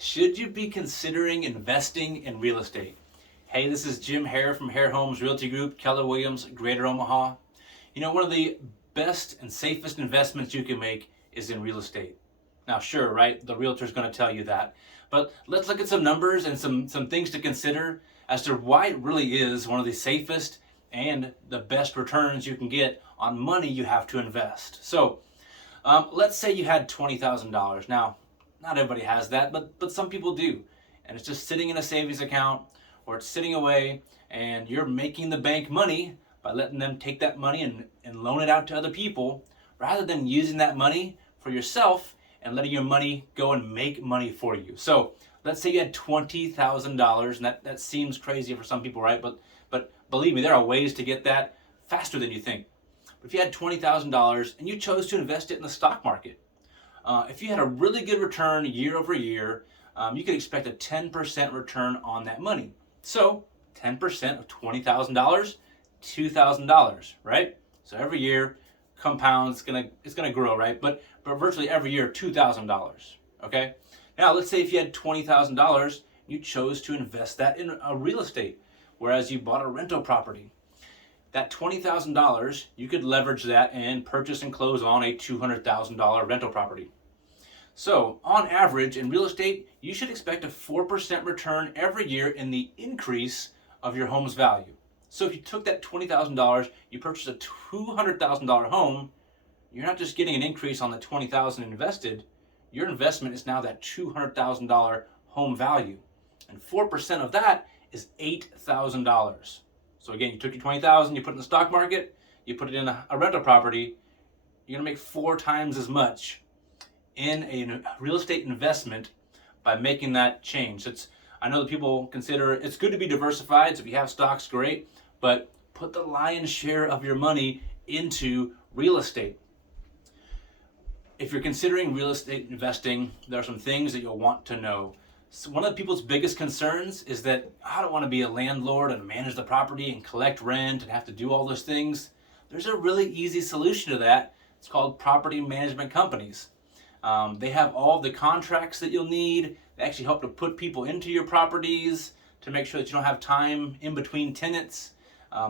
Should you be considering investing in real estate? Hey, this is Jim Hare from Hare Homes Realty Group, Keller Williams, Greater Omaha. One of the best and safest investments you can make is in real estate. Now, sure, right? The realtor's going to tell you that. But let's look at some numbers and some things to consider as to why it really is one of the safest and the best returns you can get on money you have to invest. So, let's say you had $20,000. Now, not everybody has that, but some people do. And it's just sitting in a savings account or it's sitting away and you're making the bank money by letting them take that money and loan it out to other people rather than using that money for yourself and letting your money go and make money for you. So let's say you had $20,000, and that seems crazy for some people, right? But believe me, there are ways to get that faster than you think. But if you had $20,000 and you chose to invest it in the stock market, if you had a really good return year over year, you could expect a 10% return on that money. So 10% of $20,000, $2,000, right? So every year compounds, it's gonna grow, right? But virtually every year $2,000. Okay. Now let's say if you had $20,000, you chose to invest that in a real estate, whereas you bought a rental property. That $20,000, you could leverage that and purchase and close on a $200,000 rental property. So, on average, in real estate, you should expect a 4% return every year in the increase of your home's value. So if you took that $20,000, you purchased a $200,000 home, you're not just getting an increase on the $20,000 invested, your investment is now that $200,000 home value. And 4% of that is $8,000. So again, you took your $20,000, you put it in the stock market, you put it in a rental property, you're gonna make 4 times as much in a real estate investment by making that change. I know that people consider it's good to be diversified, so if you have stocks, great, but put the lion's share of your money into real estate. If you're considering real estate investing, there are some things that you'll want to know. So one of the people's biggest concerns is that I don't want to be a landlord and manage the property and collect rent and have to do all those things. There's a really easy solution to that. It's called property management companies. They have all the contracts that you'll need. They actually help to put people into your properties to make sure that you don't have time in between tenants.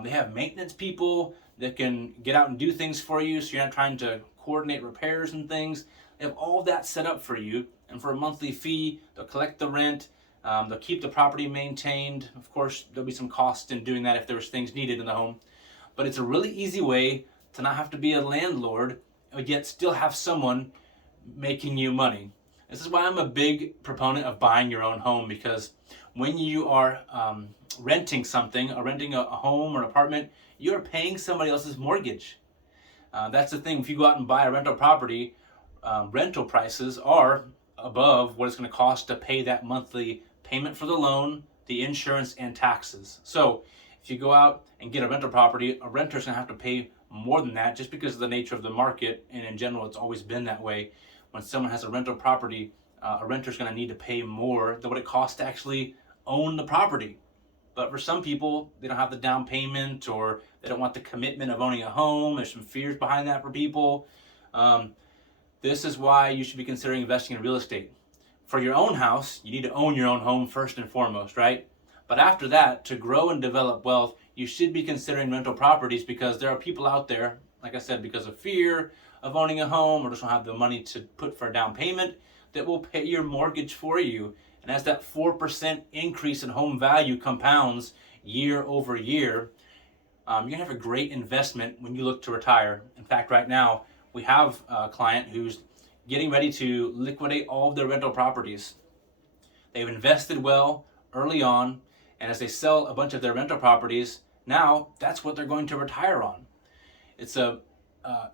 They have maintenance people that can get out and do things for you so you're not trying to coordinate repairs and things. They have all that set up for you, and for a monthly fee, they'll collect the rent, they'll keep the property maintained. Of course, there'll be some cost in doing that if there's things needed in the home. But it's a really easy way to not have to be a landlord, yet still have someone making you money. This is why I'm a big proponent of buying your own home, because when you are renting something, or renting a home or an apartment, you're paying somebody else's mortgage. That's the thing. If you go out and buy a rental property, rental prices are above what it's going to cost to pay that monthly payment for the loan, the insurance, and taxes. So if you go out and get a rental property, a renter's going to have to pay more than that just because of the nature of the market, and in general it's always been that way. When someone has a rental property, a renter's going to need to pay more than what it costs to actually own the property. But for some people, they don't have the down payment, or they don't want the commitment of owning a home. There's some fears behind that for people. This is why you should be considering investing in real estate. For your own house, you need to own your own home first and foremost, right? But after that, to grow and develop wealth, you should be considering rental properties, because there are people out there, like I said, because of fear of owning a home, or just don't have the money to put for a down payment, that will pay your mortgage for you. And as that 4% increase in home value compounds year over year, you're going to have a great investment when you look to retire. In fact, right now, we have a client who's getting ready to liquidate all of their rental properties. They've invested well early on, and as they sell a bunch of their rental properties, now that's what they're going to retire on. It's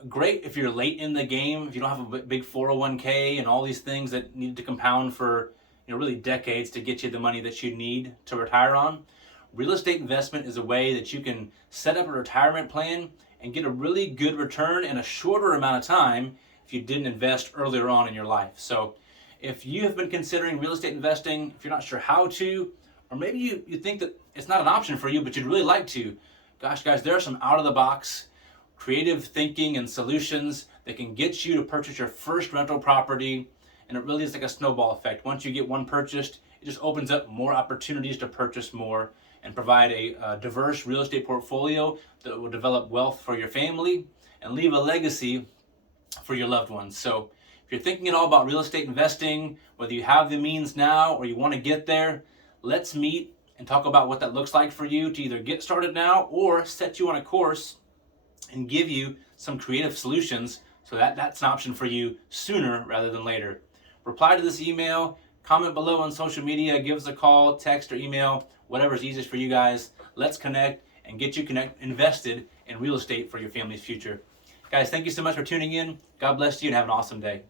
great if you're late in the game, if you don't have a big 401k and all these things that need to compound for really decades to get you the money that you need to retire on. Real estate investment is a way that you can set up a retirement plan and get a really good return in a shorter amount of time if you didn't invest earlier on in your life. So if you have been considering real estate investing, if you're not sure how to, or maybe you think that it's not an option for you, but you'd really like to, gosh, guys, there are some out-of-the-box creative thinking and solutions that can get you to purchase your first rental property and it really is like a snowball effect. Once you get one purchased, it just opens up more opportunities to purchase more and provide a diverse real estate portfolio that will develop wealth for your family and leave a legacy for your loved ones. So if you're thinking at all about real estate investing, whether you have the means now or you want to get there, let's meet and talk about what that looks like for you to either get started now or set you on a course and give you some creative solutions so that that's an option for you sooner rather than later. Reply to this email, comment below on social media, give us a call, text, or email, whatever's easiest for you guys. Let's connect and get you invested in real estate for your family's future. Guys, thank you so much for tuning in. God bless you and have an awesome day.